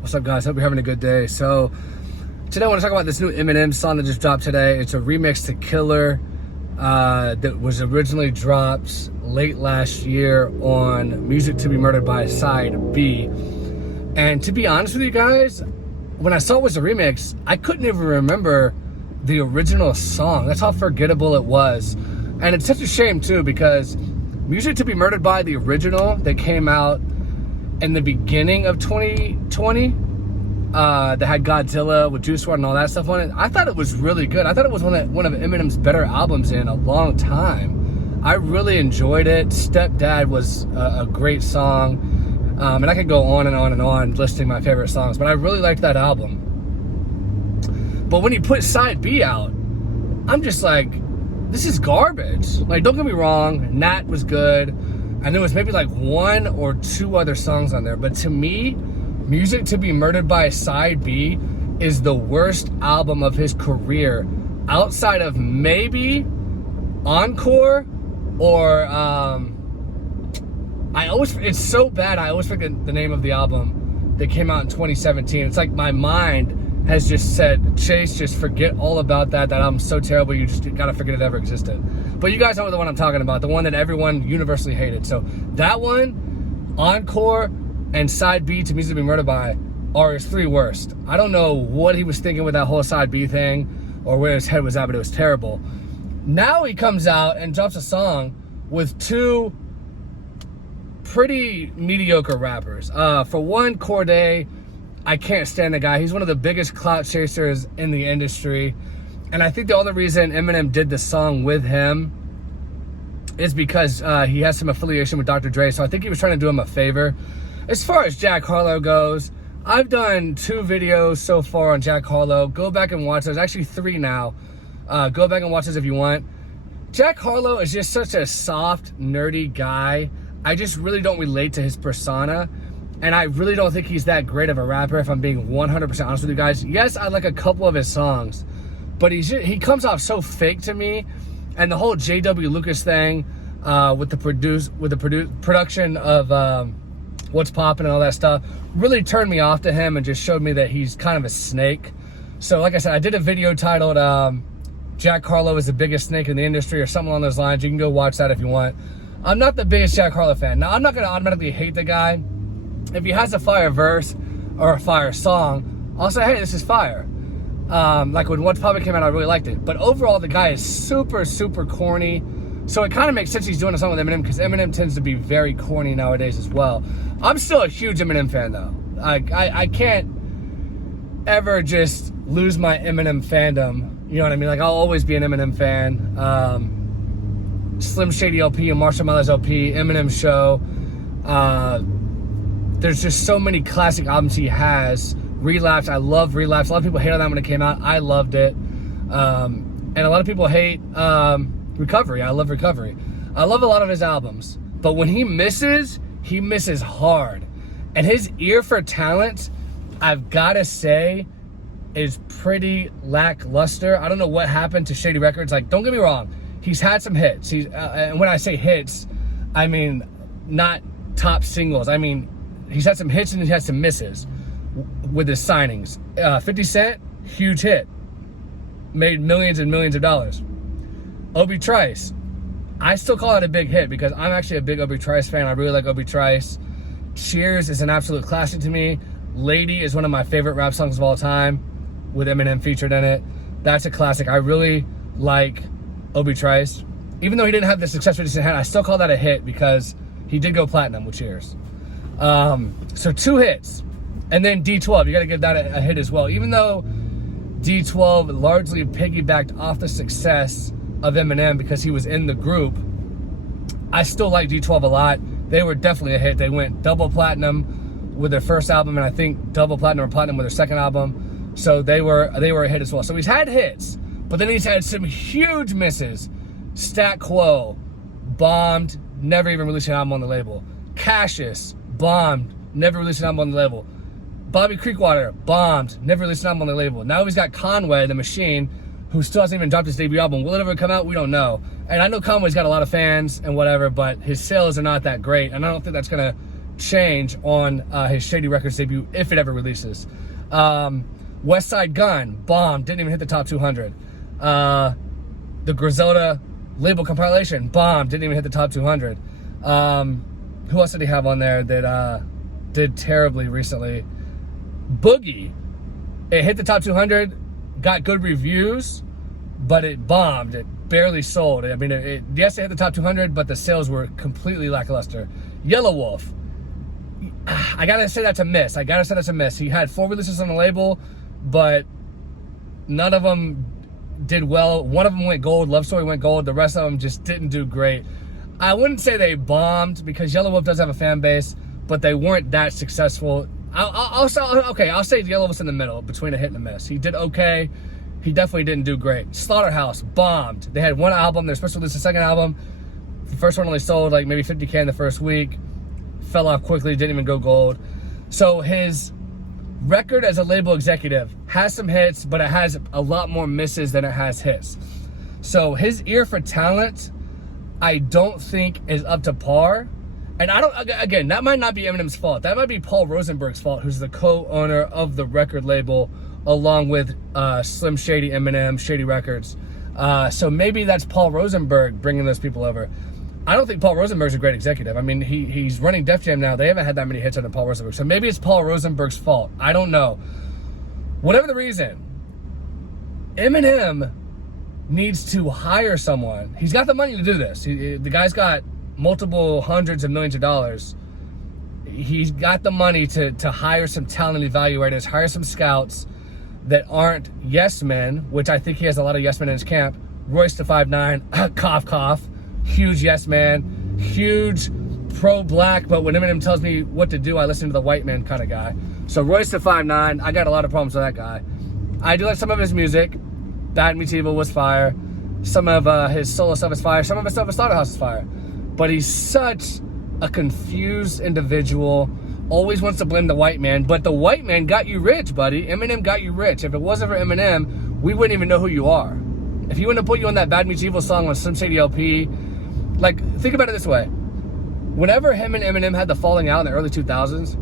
What's up, guys? Hope you're having a good day. So today I want to talk about this new Eminem song that just dropped today. It's a remix to Killer that was originally dropped late last year on Music to Be Murdered by Side B. And to be honest with you guys, when I saw it was a remix, I couldn't even remember the original song. That's how forgettable it was. And it's such a shame too, because Music to Be Murdered by, the original that came out in the beginning of 2020, that had Godzilla with Juice WRLD and all that stuff on it, I thought it was really good. I thought it was one of Eminem's better albums in a long time. I really enjoyed it. Stepdad was a great song. And I could go on and on and on listing my favorite songs, but I really liked that album. But when he put Side B out, I'm just like, this is garbage. Like, don't get me wrong, Nat was good, and there was maybe like one or two other songs on there, but to me, Music to Be Murdered by Side B is the worst album of his career, outside of maybe Encore or it's so bad I always forget the name of the album that came out in 2017. It's like my mind has just said, Chase, just forget all about that. That album's so terrible, you just gotta forget it ever existed. But you guys know the one I'm talking about, the one that everyone universally hated. So that one, Encore, and Side B to Music to Be Murdered by are his three worst. I don't know what he was thinking with that whole Side B thing or where his head was at, but it was terrible. Now he comes out and drops a song with two pretty mediocre rappers. For one, Cordae, I can't stand the guy. He's one of the biggest clout chasers in the industry. And I think the only reason Eminem did the song with him is because he has some affiliation with Dr. Dre. So I think he was trying to do him a favor. As far as Jack Harlow goes, I've done 2 videos so far on Jack Harlow. Go back and watch those. Actually 3 now. Go back and watch those if you want. Jack Harlow is just such a soft, nerdy guy. I just really don't relate to his persona. And I really don't think he's that great of a rapper, if I'm being 100% honest with you guys. Yes, I like a couple of his songs, but he comes off so fake to me. And the whole J.W. Lucas thing with the production of What's Poppin' and all that stuff really turned me off to him and just showed me that he's kind of a snake. So like I said, I did a video titled Jack Harlow is the biggest snake in the industry or something along those lines. You can go watch that if you want. I'm not the biggest Jack Harlow fan. Now, I'm not going to automatically hate the guy. If he has a fire verse or a fire song, I'll say, hey, this is fire. Like when What's Poppin' came out, I really liked it. But overall, the guy is super, super corny. So it kind of makes sense he's doing a song with Eminem, because Eminem tends to be very corny nowadays as well. I'm still a huge Eminem fan, though. I can't ever just lose my Eminem fandom. You know what I mean? Like, I'll always be an Eminem fan. Slim Shady LP and Marshall Mathers LP, Eminem Show. There's just so many classic albums he has. Relapse, I love Relapse. A lot of people hate on that when it came out. I loved it. And a lot of people hate Recovery. I love Recovery. I love a lot of his albums. But when he misses hard. And his ear for talent, I've got to say, is pretty lackluster. I don't know what happened to Shady Records. Like, don't get me wrong. He's had some hits. And when I say hits, I mean not top singles. I mean, he's had some hits and he's had some misses with his signings. 50 Cent, huge hit. Made millions and millions of dollars. Obie Trice, I still call it a big hit because I'm actually a big Obie Trice fan. I really like Obie Trice. Cheers is an absolute classic to me. Lady is one of my favorite rap songs of all time with Eminem featured in it. That's a classic. I really like Obie Trice. Even though he didn't have the success rate he had, I still call that a hit because he did go platinum with Cheers. So 2 hits. And then D12, you got to give that a hit as well. Even though D12 largely piggybacked off the success of Eminem because he was in the group, I still like D12 a lot. They were definitely a hit. They went double platinum with their first album, and I think double platinum or platinum with their second album. So they were a hit as well. So he's had hits, but then he's had some huge misses. Stat Quo, bombed, never even released an album on the label. Cassius, bombed, never released an album on the label. Bobby Creekwater, bombed, never released an album on the label. Now he's got Conway, the Machine, who still hasn't even dropped his debut album. Will it ever come out? We don't know. And I know Conway's got a lot of fans and whatever, but his sales are not that great, and I don't think that's going to change on his Shady Records debut, if it ever releases. West Side Gun, bomb, didn't even hit the top 200. The Griselda label compilation, bomb, didn't even hit the top 200. Who else did he have on there that did terribly recently? Boogie, it hit the top 200, got good reviews, but it bombed. It barely sold. I mean, yes, it hit the top 200, but the sales were completely lackluster. Yellow Wolf, I gotta say that's a miss. He had 4 releases on the label, but none of them did well. One of them went gold. Love Story went gold. The rest of them just didn't do great. I wouldn't say they bombed, because Yellow Wolf does have a fan base, but they weren't that successful. I'll say Yellow Wolf's in the middle, between a hit and a miss. He did okay. He definitely didn't do great. Slaughterhouse, bombed. They had 1 album. They're supposed to release a 2nd album. The first one only sold like maybe 50K in the first week. Fell off quickly, didn't even go gold. So his record as a label executive has some hits, but it has a lot more misses than it has hits. So his ear for talent, I don't think is up to par. And again, that might not be Eminem's fault. That might be Paul Rosenberg's fault, who's the co-owner of the record label, along with Slim Shady, Eminem, Shady Records. So maybe that's Paul Rosenberg bringing those people over. I don't think Paul Rosenberg's a great executive. I mean, he's running Def Jam now. They haven't had that many hits under Paul Rosenberg. So maybe it's Paul Rosenberg's fault. I don't know. Whatever the reason, Eminem needs to hire someone. He's got the money to do this. The guy's got multiple hundreds of millions of dollars. He's got the money to hire some talent evaluators, hire some scouts that aren't yes men, which I think he has a lot of yes men in his camp. Royce da 5'9", cough, cough. Huge yes man, huge pro-black, but when Eminem tells me what to do, I listen to the white man kind of guy. So Royce da 5'9", I got a lot of problems with that guy. I do like some of his music. Bad Meets Evil was fire. Some of his solo stuff is fire. Some of his stuff at Slaughterhouse is fire. But he's such a confused individual. Always wants to blame the white man, but the white man got you rich, buddy. Eminem got you rich. If it wasn't for Eminem, we wouldn't even know who you are. If he wouldn't have put you on that Bad Meets Evil song on Slim Shady LP, like, think about it this way. Whenever him and Eminem had the falling out in the early 2000s,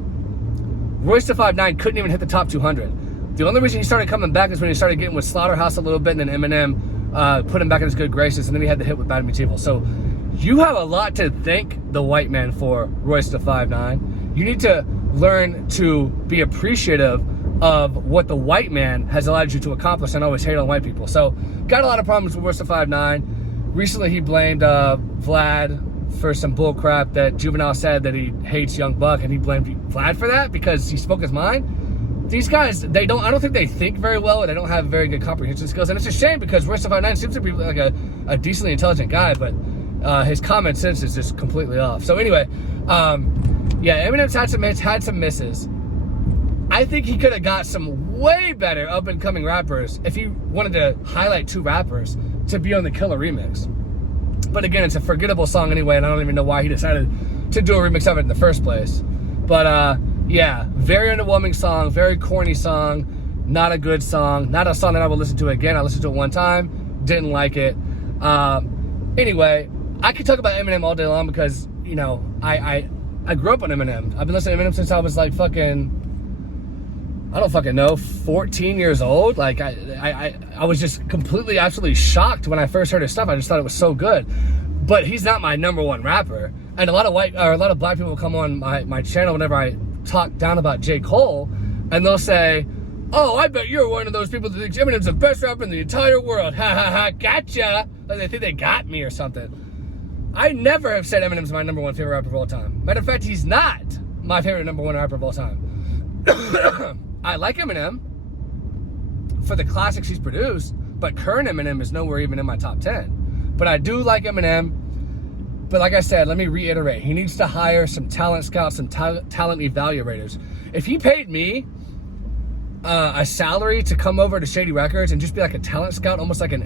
Royce da 5'9" couldn't even hit the top 200. The only reason he started coming back is when he started getting with Slaughterhouse a little bit, and then Eminem put him back in his good graces, and then he had the hit with Bad Meets Evil. So you have a lot to thank the white man for, Royce da 5'9". You need to learn to be appreciative of what the white man has allowed you to accomplish, and always hate on white people. So got a lot of problems with Royce da 5'9". Recently, he blamed Vlad for some bull crap that Juvenile said that he hates Young Buck, and he blamed Vlad for that because he spoke his mind. These guys, I don't think they think very well, and they don't have very good comprehension skills, and it's a shame because Royce da 5'9" seems to be like a decently intelligent guy, but his common sense is just completely off. So anyway, yeah, Eminem's had some hits, had some misses. I think he could have got some way better up-and-coming rappers if he wanted to highlight 2 rappers to be on the Killer remix. But again, it's a forgettable song anyway, and I don't even know why he decided to do a remix of it in the first place. But yeah, very underwhelming song, very corny song, not a good song, not a song that I would listen to again. I listened to it one time, didn't like it. Anyway, I could talk about Eminem all day long because, you know, I grew up on Eminem. I've been listening to Eminem since I was like I don't fucking know, 14 years old. Like, I was just completely, absolutely shocked when I first heard his stuff. I just thought it was so good. But he's not my #1 rapper. And a lot of black people come on my channel whenever I talk down about J. Cole, and they'll say, oh, I bet you're one of those people that thinks Eminem's the best rapper in the entire world. Ha ha ha, gotcha. Like, they think they got me or something. I never have said Eminem's my #1 favorite rapper of all time. Matter of fact, he's not my favorite #1 rapper of all time. I like Eminem for the classics he's produced, but current Eminem is nowhere even in my top 10. But I do like Eminem. But like I said, let me reiterate, he needs to hire some talent scouts, some talent evaluators. If he paid me a salary to come over to Shady Records and just be like a talent scout, almost like a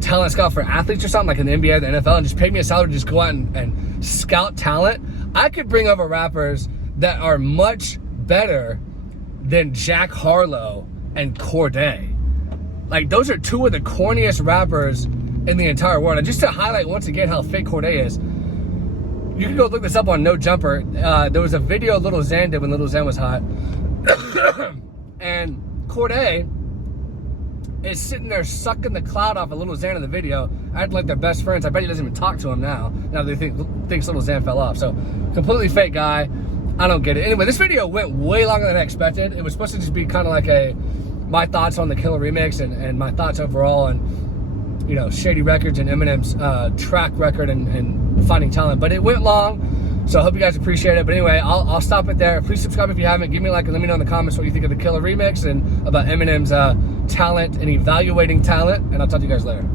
talent scout for athletes or something, like in the NBA, the NFL, and just paid me a salary to just go out and scout talent, I could bring over rappers that are much better than Jack Harlow and Cordae. Like, those are 2 of the corniest rappers in the entire world. And just to highlight once again how fake Cordae is, You can go look this up on No Jumper. There was a video Lil Xan did when Lil Xan was hot. And Cordae is sitting there sucking the cloud off of Lil Xan in the video, acting like they're best friends. I bet he doesn't even talk to him now. Now they thinks Lil Xan fell off. So, completely fake guy. I don't get it. Anyway, this video went way longer than I expected. It was supposed to just be kind of like my thoughts on the Killer remix and my thoughts overall on, you know, Shady Records and Eminem's track record and finding talent. But it went long, so I hope you guys appreciate it. But anyway, I'll stop it there. Please subscribe if you haven't. Give me a like and let me know in the comments what you think of the Killer remix and about Eminem's talent and evaluating talent. And I'll talk to you guys later.